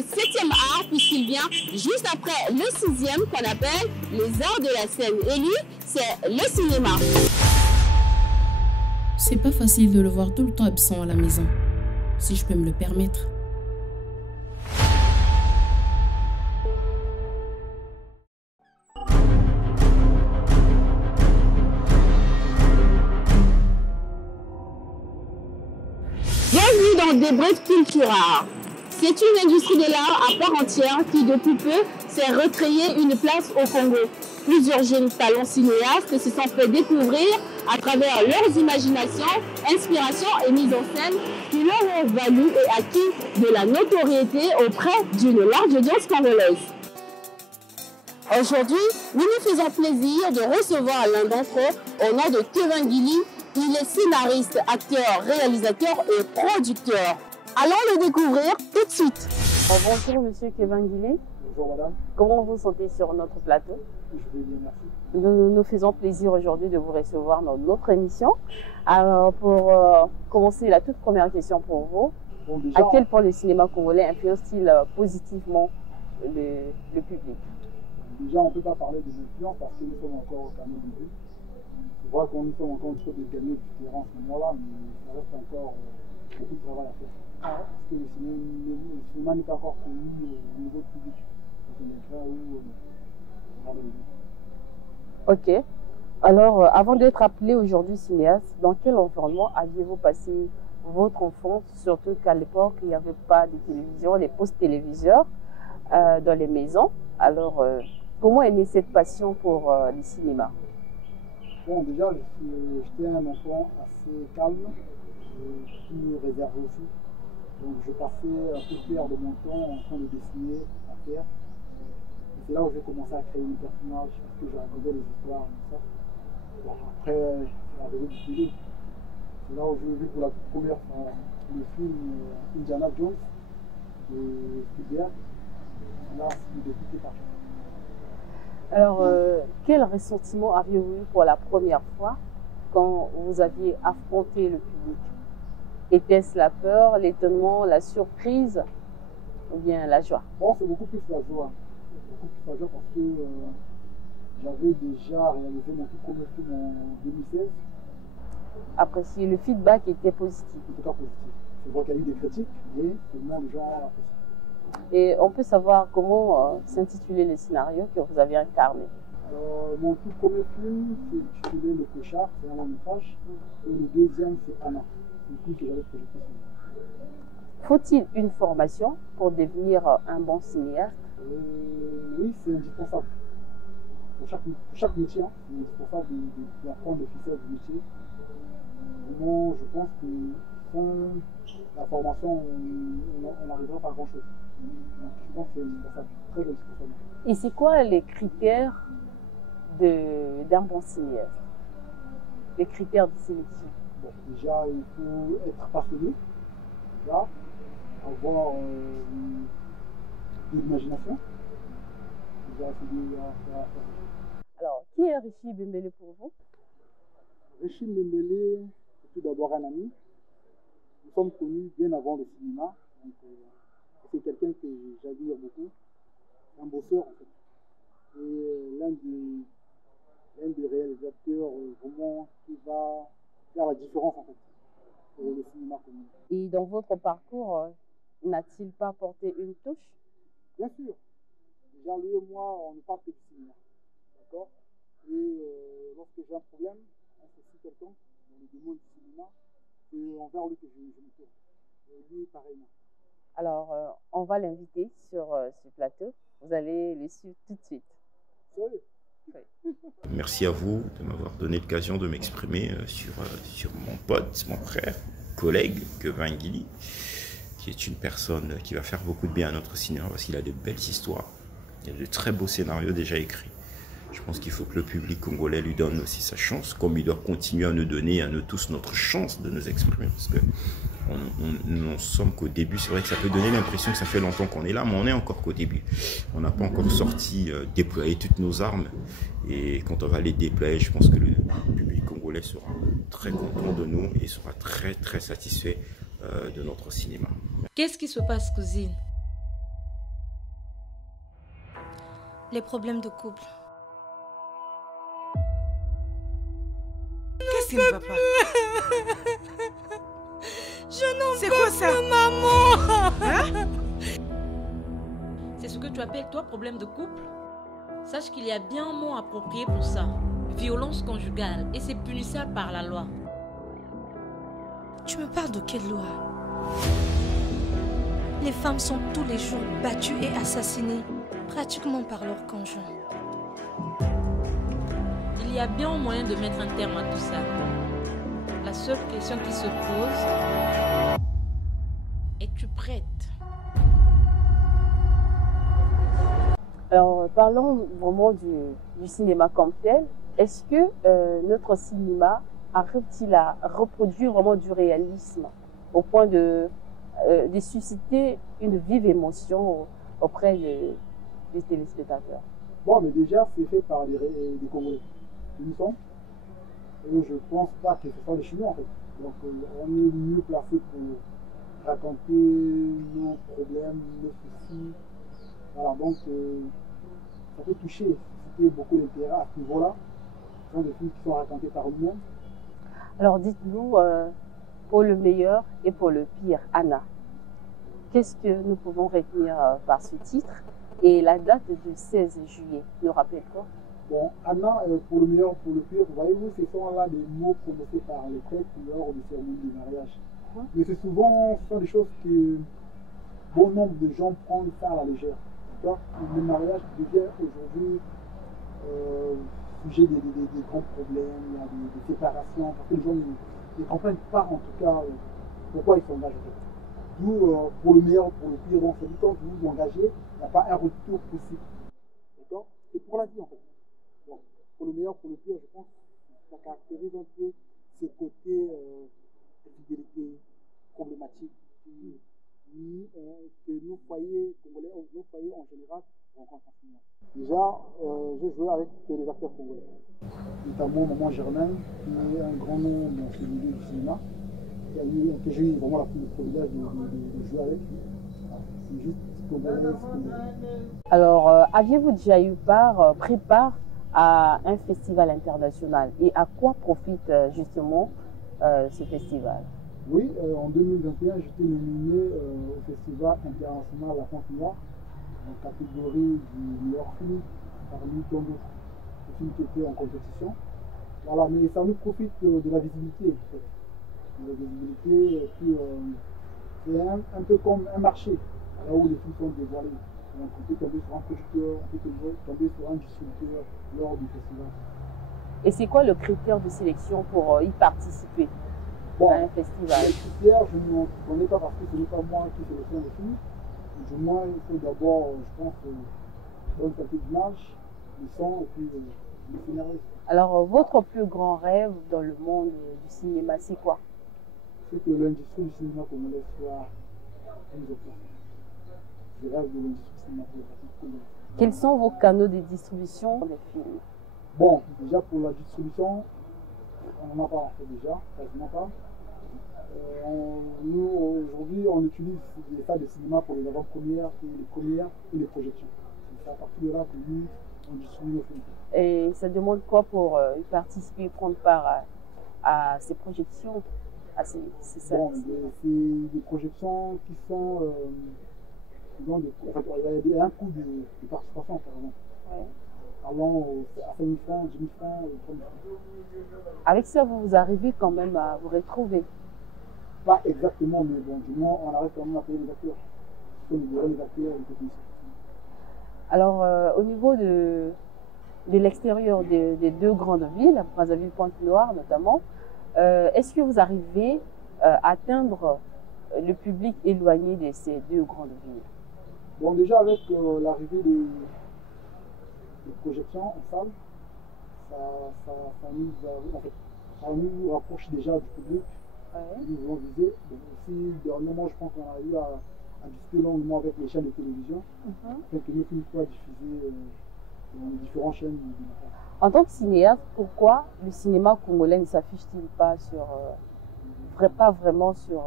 7e art puisqu'il vient juste après le 6e qu'on appelle les arts de la scène. Et lui, c'est le cinéma. C'est pas facile de le voir tout le temps absent à la maison, si je peux me le permettre. Bienvenue dans Débrief Cultura. C'est une industrie de l'art à part entière qui, depuis peu, s'est recréée une place au Congo. Plusieurs jeunes talents cinéastes se sont fait découvrir à travers leurs imaginations, inspirations et mises en scène qui leur ont valu et acquis de la notoriété auprès d'une large audience congolaise. Aujourd'hui, nous nous faisons plaisir de recevoir l'un d'entre eux au nom de Kevin Guili. Il est scénariste, acteur, réalisateur et producteur. Allons le découvrir tout de suite. Bonjour Monsieur Kevin Guili. Bonjour madame. Comment vous vous sentez sur notre plateau? Je vais bien, merci. Nous faisons plaisir aujourd'hui de vous recevoir dans notre émission. Alors pour commencer, la toute première question pour vous. Bon, déjà, à quel point le cinéma congolais influence-t-il positivement le public? Déjà, on ne peut pas parler de l'influence parce que nous sommes encore au canal du but. C'est vrai qu'on nous sommes encore un peu des gagnants différents à ce moment-là, mais ça reste encore beaucoup de travail à faire. Parce que le cinéma n'est pas encore connu au niveau public. C'est un cas où Ok. Alors, avant d'être appelé aujourd'hui cinéaste, dans quel environnement aviez-vous passé votre enfance? Surtout qu'à l'époque, il n'y avait pas de télévision, des postes téléviseurs dans les maisons. Alors, comment est née cette passion pour le cinéma? Bon, déjà, j'étais un enfant assez calme, plus réservé aussi. Donc, je passais un peu clair de mon temps en train de dessiner, à faire. Et c'est là où j'ai commencé à créer mes personnages, parce que j'ai raconté les histoires et tout ça. Bon, après, c'est arrivé du télé. C'est là où j'ai vu pour la toute première fois le film Indiana Jones de Spielberg. Là, c'est débuté par ça. Alors, quel ressentiment aviez-vous eu pour la première fois quand vous aviez affronté le public? Était-ce la peur, l'étonnement, la surprise ou bien la joie? Bon, c'est beaucoup plus la joie. Beaucoup plus la joie parce que j'avais déjà réalisé mon tout premier film en 2016. Apprécié, le feedback était positif. En tout cas positif. C'est vrai qu'il y a eu des critiques, mais seulement les gens apprécient. Et on peut savoir comment s'intitulait le scénario que vous avez incarné? Mon tout premier film, c'est intitulé Le Clochard, c'est un long métrage. Et le deuxième, c'est Anna. C'est le film que j'avais projeté sur moi. Faut-il une formation pour devenir un bon cinéaste? Oui, c'est indispensable. Pour chaque métier, hein, c'est indispensable d'apprendre le ficelle du métier. Vraiment, je pense que sans la formation, on n'arrivera pas à grand-chose. Je pense que c'est indispensable, très indispensable. Et c'est quoi les critères d'un bon cinéaste? Les critères de sélection? Bon, déjà, il faut être passionné, déjà, avoir de l'imagination. Alors, qui est Richie Bembele pour vous? Richie Bembele, c'est tout d'abord un ami. Nous sommes connus bien avant le cinéma. Donc, c'est quelqu'un que j'admire beaucoup. Un bosseur, en fait. Et l'un des réalisateurs vraiment qui va faire la différence, en fait, pour le cinéma connu. Et dans votre parcours, n'a-t-il pas porté une touche? Bien sûr. Déjà, lui et moi, on ne parle que du cinéma. D'accord? Et lorsque j'ai un problème, on se suit quelqu'un dans le domaine du cinéma, et envers lui que je me tourne. Et lui, pareillement. Alors, on va l'inviter sur ce plateau. Vous allez le suivre tout de suite. Sérieux? Oui. Merci à vous de m'avoir donné l'occasion de m'exprimer sur mon pote, mon frère, collègue, Kevin Guili, qui est une personne qui va faire beaucoup de bien à notre cinéma parce qu'il a de belles histoires. Il y a de très beaux scénarios déjà écrits. Je pense qu'il faut que le public congolais lui donne aussi sa chance, comme il doit continuer à nous donner à nous tous notre chance de nous exprimer. Parce que nous n'en sommes qu'au début. C'est vrai que ça peut donner l'impression que ça fait longtemps qu'on est là, mais on n'est encore qu'au début. On n'a pas encore sorti, déployé toutes nos armes. Et quand on va les déployer, je pense que le public congolais sera très content de nous et sera très très satisfait de notre cinéma. Qu'est-ce qui se passe, cousine? Les problèmes de couple. Qu'est-ce qui ne va pas? Je n'en C'est peux quoi ça? plus, maman. Hein? C'est ce que tu appelles toi problème de couple? Sache qu'il y a bien un mot approprié pour ça. Violence conjugale. Et c'est punissable par la loi. Tu me parles de quelle loi? Les femmes sont tous les jours battues et assassinées, pratiquement par leur conjoint. Il y a bien un moyen de mettre un terme à tout ça. La seule question qui se pose, es-tu prête? Alors, parlons vraiment du cinéma comme tel. Est-ce que notre cinéma arrive-t-il à reproduire vraiment du réalisme au point de susciter une vive émotion auprès des téléspectateurs? Bon, mais déjà, c'est fait par des Congolais. Ils sont. Et je pense pas que ce soit les Chinois, en fait. Donc, on est mieux placé pour raconter nos problèmes, nos soucis. Voilà, donc, ça peut toucher, susciter beaucoup d'intérêt à ce niveau-là. Ce sont des films qui sont racontés par nous-mêmes. Alors, dites-nous, pour le meilleur et pour le pire, Anna, qu'est-ce que nous pouvons retenir par ce titre? Et la date du 16 juillet, nous rappelle quoi? Bon, Anna, pour le meilleur, pour le pire, voyez-vous, ce sont là des mots prononcés par les prêtres lors de cérémonies de mariage. Mais c'est souvent, ce sont des choses que bon nombre de gens prennent ça à la légère. Le mariage devient aujourd'hui sujet des grands problèmes, il y a des séparations, parce que les gens ne comprennent pas en tout cas pourquoi ils s'engagent. D'où, pour le meilleur, pour le pire, donc c'est du temps que vous vous engagez, il n'y a pas un retour possible. D'accord? C'est pour la vie en fait. Donc, pour le meilleur, pour le pire, je pense que ça caractérise un peu ce côté fidélité problématique que nos foyers congolais, nos foyers en général, rencontrent en ce moment. Déjà, j'ai joué avec les acteurs congolais, notamment Maman Germain, qui est un grand nom dans ce milieu du cinéma, que j'ai eu vraiment le privilège de jouer avec lui. C'est juste congolais. Alors, aviez-vous déjà pris part à un festival international? Et à quoi profite justement ce festival? Oui, en 2021, j'étais nominé au Festival international La Fonte Noire, en catégorie du meilleur film, parmi tant d'autres films qui étaient en compétition. Voilà, mais ça nous profite de la visibilité, en fait. De la visibilité, et puis c'est un peu comme un marché, là où les films sont dévoilés. Donc on peut tomber sur un producteur, on peut tomber sur un distributeur lors du festival. Et c'est quoi le critère de sélection pour y participer? Bon, à un festival? Les critères, je ne connais pas parce que ce n'est pas moi qui sélectionne les films. Du moins, il faut d'abord, je pense, bonne qualité d'image, le son et puis le scénario. Alors, votre plus grand rêve dans le monde du cinéma, c'est quoi? C'est que l'industrie du cinéma congolais soit mise au point. Je rêve de l'industrie cinématographique congolaise. Quels sont vos canaux de distribution des films? Bon, déjà pour la distribution, on n'en a pas en fait déjà, quasiment pas. Nous, aujourd'hui, on utilise les salles de cinéma pour les avant-premières et les premières et les projections. C'est à partir de là que nous, on distribue nos films. Et ça demande quoi pour y participer, prendre part à ces projections, à ces salles? Bon, c'est des projections qui sont... en fait, il y a un coût de participation, par exemple. Ouais. Allant à 5 000 francs, 10 000 francs, 3 000 francs. Avec ça, vous arrivez quand même à vous retrouver? Pas exactement, mais bon, du moins, on arrive quand même à payer les acteurs. Il faut libérer les acteurs et les techniciens. Alors, au niveau de l'extérieur des deux grandes villes, Brazzaville, Pointe-Noire notamment, est-ce que vous arrivez à atteindre le public éloigné de ces deux grandes villes? Bon, déjà, avec l'arrivée des projections en salle, ça nous rapproche déjà du public. Ouais. Nous voulons viser. Aussi, dernièrement, je pense qu'on a eu à discuter longuement avec les chaînes de télévision, afin que nos films soient diffusés dans les différentes chaînes. En tant que cinéaste, pourquoi le cinéma congolais ne s'affiche-t-il pas pas vraiment sur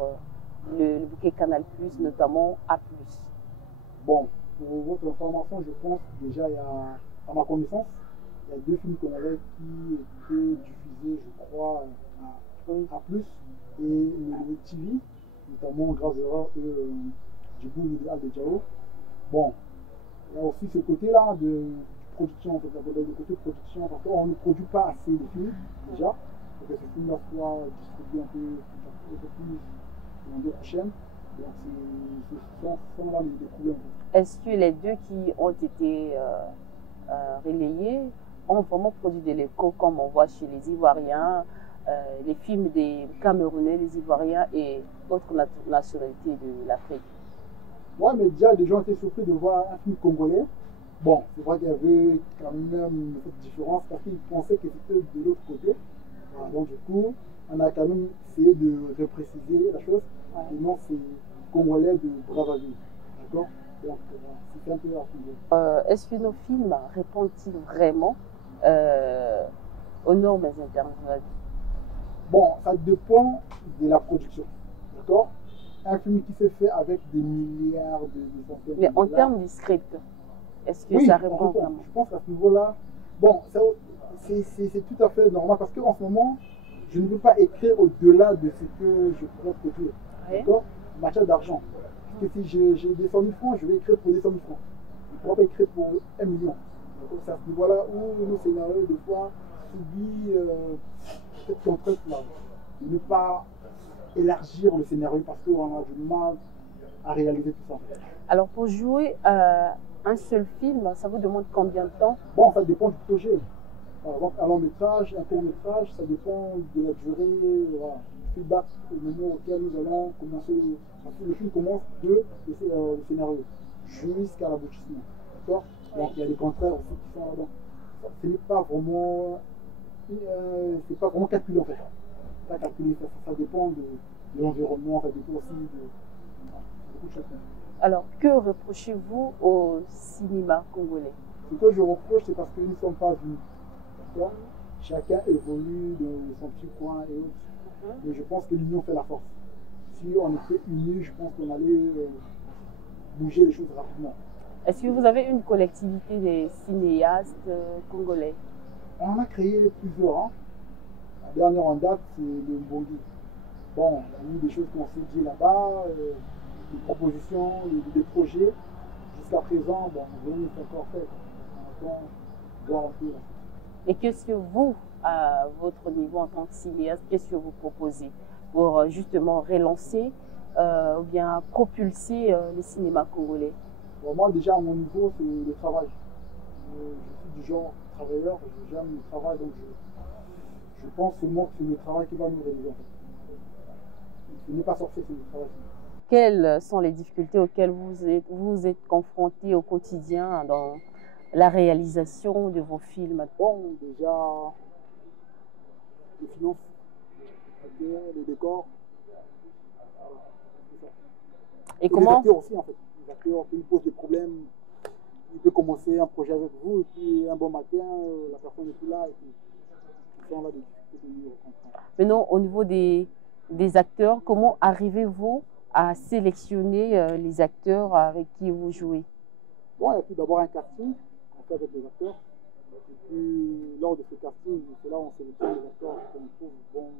le bouquet Canal+, notamment A+? Bon, pour votre information, je pense déjà, à ma connaissance, il y a 2 films congolais qui étaient diffusés, je crois, à plus, et le TV, notamment grâce à Djibouli et Alde Diao. Bon, il y a aussi ce côté-là de production, en fait, le côté production, parce qu'on ne produit pas assez de films, déjà, pour que ces films-là soient distribués un peu plus dans d'autres chaînes. Donc, ce sont là les problèmes. Est-ce que les 2 qui ont été relayés ont vraiment produit de l'écho, comme on voit chez les Ivoiriens, les films des Camerounais, les Ivoiriens et d'autres nationalités de l'Afrique? Oui, mais déjà, les gens étaient surpris de voir un film congolais. Bon, c'est vrai qu'il y avait quand même cette différence parce qu'ils pensaient que c'était de l'autre côté. Voilà, donc, du coup, on a quand même essayé de repréciser la chose. Et non, c'est congolais de Brazzaville. D'accord? Donc, c'est un peu à ce niveau. Est-ce que nos films répondent-ils vraiment aux normes internationales? Bon, ça dépend de la production. D'accord? Un film qui se fait avec des milliards de centaines de Mais en dollars. termes de script, est-ce que Oui, ça répond vraiment? Je pense qu'à ce niveau-là, bon, c'est tout à fait normal parce qu'en ce moment, je ne peux pas écrire au-delà de ce que je pourrais produire. Oui. D'accord? En matière d'argent. Parce que si j'ai des 100 000 francs, je vais écrire pour des 100 000 francs. Je ne pourrais pas écrire pour 1 million. Donc c'est à ce niveau-là où nos scénarios, des fois, subissent cette contrainte-là. De ne pas élargir le scénario parce qu'on a du mal à réaliser tout ça. Alors, pour jouer un seul film, ça vous demande combien de temps? Bon, ça dépend du projet. Par exemple, un long métrage, un court métrage, ça dépend de la durée, voilà, du feedback au moment auquel nous allons commencer. Parce que le film commence de le scénario jusqu'à l'aboutissement. D'accord? Donc il y a des contraires aussi qui sont là-dedans. Ce n'est pas vraiment, calculé en fait. Pas calculé, ça dépend de l'environnement, ça dépend aussi de beaucoup de choses. Alors, que reprochez-vous au cinéma congolais? Ce que je reproche, c'est parce que nous ne sommes pas unis. D'accord? Chacun évolue de son petit coin et autres. Mais je pense que l'union fait la force. Si on était unis, je pense qu'on allait bouger les choses rapidement. Est-ce que vous avez une collectivité des cinéastes congolais? On en a créé plusieurs. Hein. La dernière en date, c'est le Mbongi. Bon, il y a eu des choses qu'on s'est dit là-bas, des propositions, des projets. Jusqu'à présent, bon, rien n'est encore fait. On attend voir un peu. Là. Et qu'est-ce que vous, à votre niveau en tant que cinéaste, qu'est-ce que vous proposez pour justement relancer ou bien propulser le cinéma congolais? Bon, moi, déjà, à mon niveau, c'est le travail. Je suis du genre travailleur, j'aime le travail, donc je pense seulement que c'est le travail qui va nous réaliser. En fait. Ce n'est pas sorcier, c'est le travail. Quelles sont les difficultés auxquelles vous êtes confrontés au quotidien dans la réalisation de vos films? Bon, déjà, les finances, les décors, voilà, c'est ça. Et comment comment les acteurs aussi, en fait. Les acteurs qui nous posent des problèmes. Il peut commencer un projet avec vous, et puis un bon matin, la personne n'est plus là, et puis ils sont là des difficultés que nous rencontrons. Maintenant, au niveau des acteurs, comment arrivez-vous à sélectionner les acteurs avec qui vous jouez? Bon, il y a tout d'abord un casting qu'on fait avec les acteurs. Et puis, lors de ce casting, c'est là où on sélectionne les acteurs qu'on trouve bons.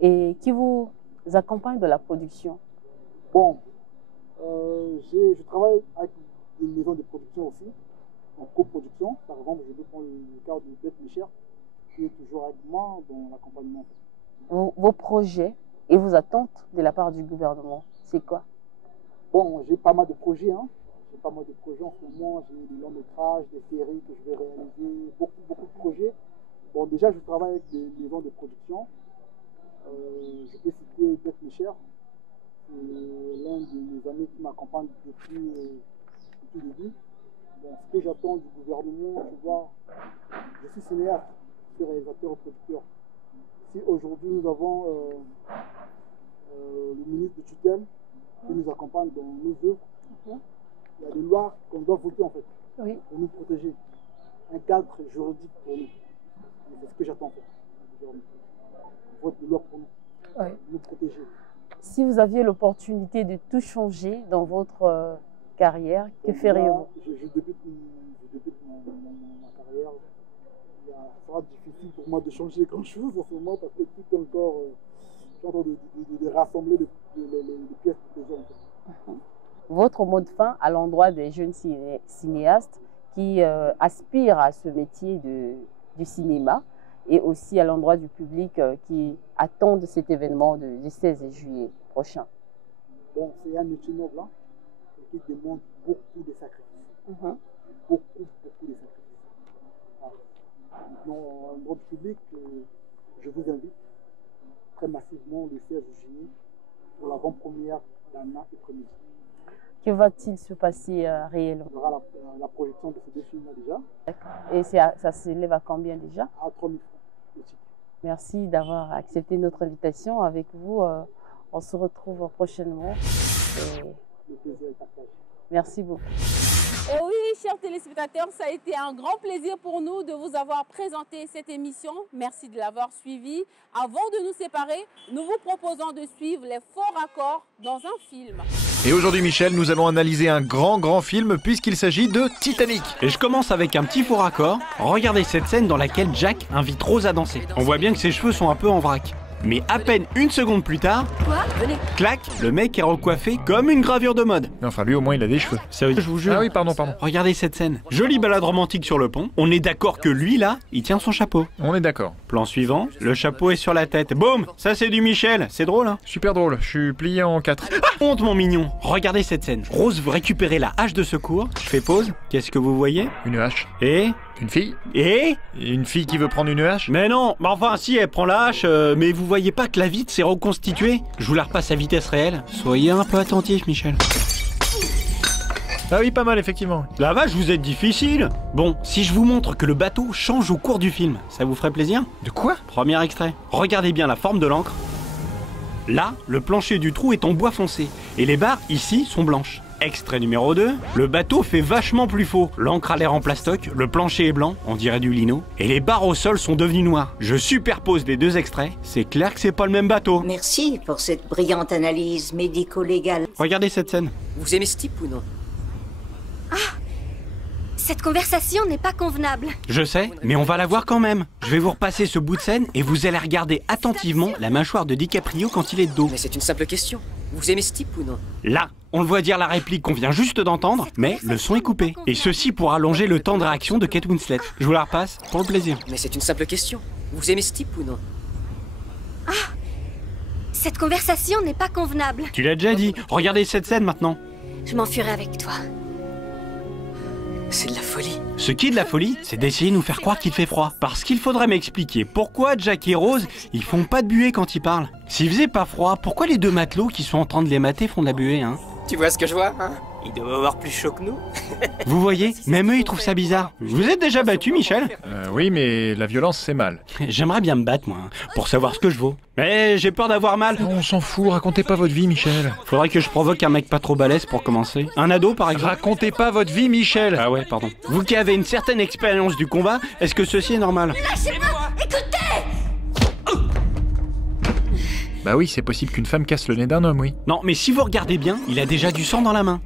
Et qui vous accompagne dans la production? Bon, je travaille avec une maison de production aussi, en coproduction. Par exemple, je peux prendre le cas de Beth Michel, qui est toujours avec moi dans l'accompagnement. Vos projets et vos attentes de la part du gouvernement, c'est quoi? Bon, j'ai pas mal de projets. Hein. J'ai pas mal de projets en ce moment. J'ai des longs métrages, des séries que je vais réaliser, beaucoup de projets. Bon, déjà, je travaille avec des maisons de production. Je peux citer Beth Michel, l'un de mes amis qui m'accompagne depuis le début. Bon, ce que j'attends du gouvernement, tu vois, je suis cinéaste, je suis réalisateur et producteur. Si aujourd'hui nous avons le ministre de tutelle qui nous accompagne dans nos œuvres, il y a des lois qu'on doit voter en fait, pour nous protéger. Un cadre juridique pour nous. C'est ce que j'attends en fait. On vote des lois pour nous, nous protéger. Si vous aviez l'opportunité de tout changer dans votre carrière, que feriez-vous? Je débute ma carrière. Il sera difficile pour moi de changer grand-chose en ce moment parce que tout est encore... je suis en train de rassembler les pièces de gens. Votre mot de fin à l'endroit des jeunes cinéastes qui aspirent à ce métier du cinéma et aussi à l'endroit du public qui attendent cet événement du 16 juillet prochain. Bon, c'est un métier noble hein, qui demande beaucoup de sacrifices. Beaucoup de sacrifices. Dans notre public, je vous invite très massivement le 16 juillet pour l'avant-première d'Anna et Premier. Que va-t-il se passer réellement? Il y aura la projection de ces deux films-là déjà. Et ça s'élève à combien déjà? À 3 000 francs. Merci d'avoir accepté notre invitation. Avec vous, on se retrouve prochainement. Le plaisir est partagé. Merci beaucoup. Et oui, chers téléspectateurs, ça a été un grand plaisir pour nous de vous avoir présenté cette émission. Merci de l'avoir suivi. Avant de nous séparer, nous vous proposons de suivre les faux raccords dans un film. Et aujourd'hui, Michel, nous allons analyser un grand film puisqu'il s'agit de Titanic. Et je commence avec un petit faux raccord. Regardez cette scène dans laquelle Jack invite Rose à danser. On voit bien que ses cheveux sont un peu en vrac. Mais à peine une seconde plus tard, clac, le mec est recoiffé comme une gravure de mode. Enfin, lui au moins il a des cheveux. Sérieux, je vous jure. Ah oui, pardon. Regardez cette scène. Jolie balade romantique sur le pont. On est d'accord que lui là, il tient son chapeau. On est d'accord. Plan suivant, le chapeau est sur la tête. Boum, ça c'est du Michel. C'est drôle hein. Super drôle, je suis plié en 4. Honte mon mignon. Regardez cette scène. Rose veut récupérer la hache de secours. Je fais pause. Qu'est-ce que vous voyez? Une hache. Et une fille. Et une fille qui veut prendre une hache? Mais non, mais enfin si, elle prend la hache, mais vous voyez pas que la vitre s'est reconstituée? Je vous la repasse à vitesse réelle. Soyez un peu attentif, Michel. Ah oui, pas mal, effectivement. La vache, vous êtes difficile. Bon, si je vous montre que le bateau change au cours du film, ça vous ferait plaisir? De quoi? Premier extrait. Regardez bien la forme de l'encre. Là, le plancher du trou est en bois foncé, et les barres, ici, sont blanches. Extrait numéro 2, le bateau fait vachement plus faux. L'encre a l'air en plastoc, le plancher est blanc, on dirait du lino, et les barres au sol sont devenues noires. Je superpose les deux extraits, c'est clair que c'est pas le même bateau. Merci pour cette brillante analyse médico-légale. Regardez cette scène. Vous aimez ce type ou non? Ah! Cette conversation n'est pas convenable. Je sais, mais on va la voir quand même. Je vais vous repasser ce bout de scène et vous allez regarder attentivement la mâchoire de DiCaprio quand il est de dos. Mais c'est une simple question. Vous aimez ce type ou non? Là, on le voit dire la réplique qu'on vient juste d'entendre, mais le son est coupé. Et ceci pour allonger le temps de réaction de Kate Winslet. Je vous la repasse pour le plaisir. Mais c'est une simple question. Vous aimez ce type ou non? Ah! Cette conversation n'est pas convenable. Tu l'as déjà dit. Regardez cette scène maintenant. Je m'enfuirai avec toi. C'est de la folie. Ce qui est de la folie, c'est d'essayer de nous faire croire qu'il fait froid. Parce qu'il faudrait m'expliquer pourquoi Jack et Rose, ils font pas de buée quand ils parlent. S'il faisait pas froid, pourquoi les deux matelots qui sont en train de les mater font de la buée, hein? Tu vois ce que je vois, hein? Ils doivent avoir plus chaud que nous. Vous voyez, même eux ils trouvent ça bizarre. Vous êtes déjà battu, Michel? Oui, mais la violence c'est mal. J'aimerais bien me battre, moi, pour savoir ce que je vaux. Mais j'ai peur d'avoir mal. Non, on s'en fout, racontez pas votre vie, Michel. Faudrait que je provoque un mec pas trop balèze pour commencer. Un ado, par exemple. Racontez pas votre vie, Michel. Ah ouais, pardon. Vous qui avez une certaine expérience du combat, est-ce que ceci est normal? Lâchez-moi! Écoutez! Bah oui, c'est possible qu'une femme casse le nez d'un homme, oui. Non, mais si vous regardez bien, il a déjà du sang dans la main.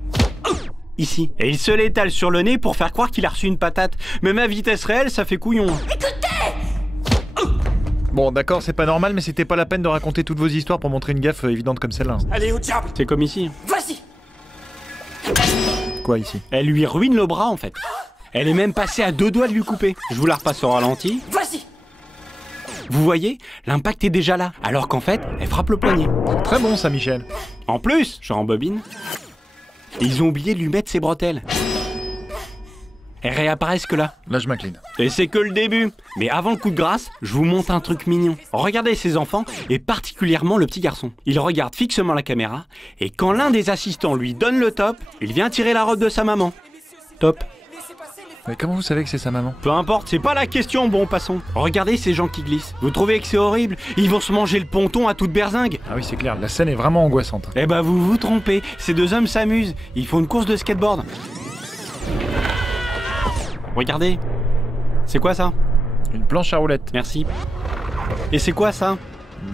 Ici. Et il se l'étale sur le nez pour faire croire qu'il a reçu une patate. Même à vitesse réelle, ça fait couillon. Écoutez! Bon, d'accord, c'est pas normal, mais c'était pas la peine de raconter toutes vos histoires pour montrer une gaffe évidente comme celle-là. Allez, au diable! C'est comme ici. Vas-y! Quoi, ici? Elle lui ruine le bras, en fait. Elle est même passée à 2 doigts de lui couper. Je vous la repasse au ralenti. Vas-y! Vous voyez, l'impact est déjà là, alors qu'en fait, elle frappe le poignet. Très bon ça, Michel. En plus, je rembobine. Et ils ont oublié de lui mettre ses bretelles. Elles réapparaissent que là. Là, je m'incline. Et c'est que le début. Mais avant le coup de grâce, je vous montre un truc mignon. Regardez ces enfants, et particulièrement le petit garçon. Il regarde fixement la caméra, et quand l'un des assistants lui donne le top, il vient tirer la robe de sa maman. Top. Mais comment vous savez que c'est sa maman? Peu importe, c'est pas la question, bon, passons. Regardez ces gens qui glissent. Vous trouvez que c'est horrible? Ils vont se manger le ponton à toute berzingue. Ah oui, c'est clair, la scène est vraiment angoissante. Eh bah vous vous trompez, ces deux hommes s'amusent. Ils font une course de skateboard. Regardez. C'est quoi ça? Une planche à roulettes. Merci. Et c'est quoi ça?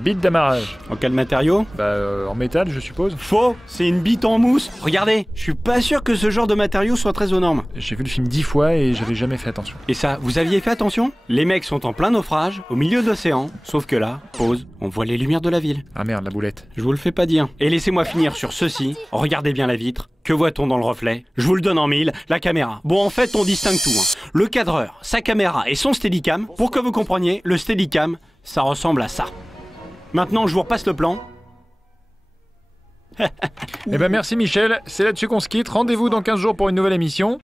Bite d'amarrage. En quel matériau? En métal, je suppose. Faux, c'est une bite en mousse. Regardez, je suis pas sûr que ce genre de matériau soit très aux normes. J'ai vu le film 10 fois et j'avais jamais fait attention. Et ça, vous aviez fait attention? Les mecs sont en plein naufrage, au milieu de l'océan, sauf que là, pause, on voit les lumières de la ville. Ah merde, la boulette. Je vous le fais pas dire. Et laissez-moi finir sur ceci. Regardez bien la vitre. Que voit-on dans le reflet? Je vous le donne en mille, la caméra. Bon, en fait, on distingue tout. Le cadreur, sa caméra et son steadicam. Pour que vous compreniez, le steadicam, ça ressemble à ça. Maintenant, je vous repasse le plan. Eh ben merci Michel, c'est là-dessus qu'on se quitte. Rendez-vous dans 15 jours pour une nouvelle émission.